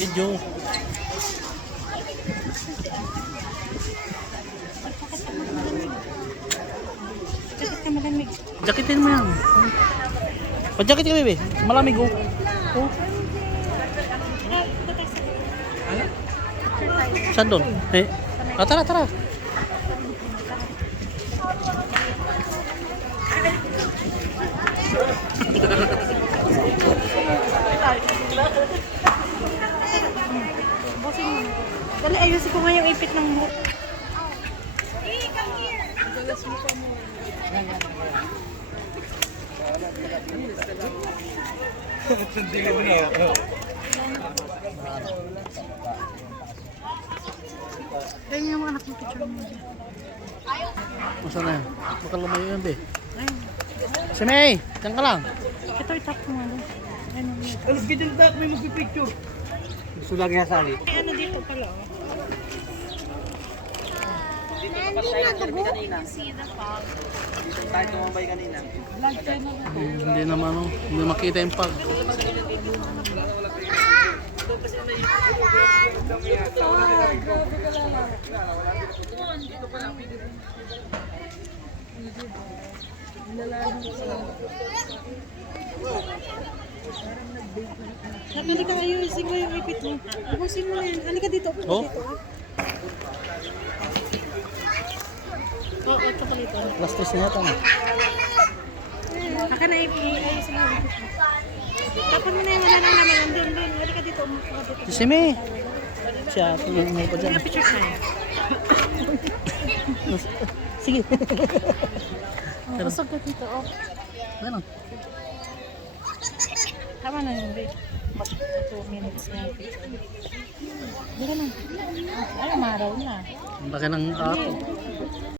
Video. Jaketin mo yan. Pa-jacket ka, bebe. Malamig, oh. Oh. Saan doon? Eh. Ah, tara, tara. Bossing mo. Dali, ayusin ko nga yung ipit ng buhok. Ayun yung mga anak mo picture mo. Masaan na yan? Baka lumayo yan, be. Ayun. Si May, dyan ka lang. Ito itap ko nga. Alas ka dyan back, may magpipicture. Gusto lang nga sali. Ay, ano dito pala, oh. Dito tayo tumambay kanina. Hindi, hindi naman, oh. Hindi makita yung pag. Halika, ayusin mo yung ipit mo. Ayusin mo na yan. Halika dito. Oh? dito. Oo, oh, ito palito. Last test na yata na. Aka na. Ayusin mo yung ipit mo. Tapan mo na yung wala nang laman. Doon, doon. Halika dito. Umupo ka dito. Si May. Siya, tingnan mo pa dyan. Picture tayo. Sige. Oh, busog ka dito. Oh. Ano? Tama na yun, babe. Mag 2 minutes na. Hindi ka na. Ay, umaraw na. Laki ng ato.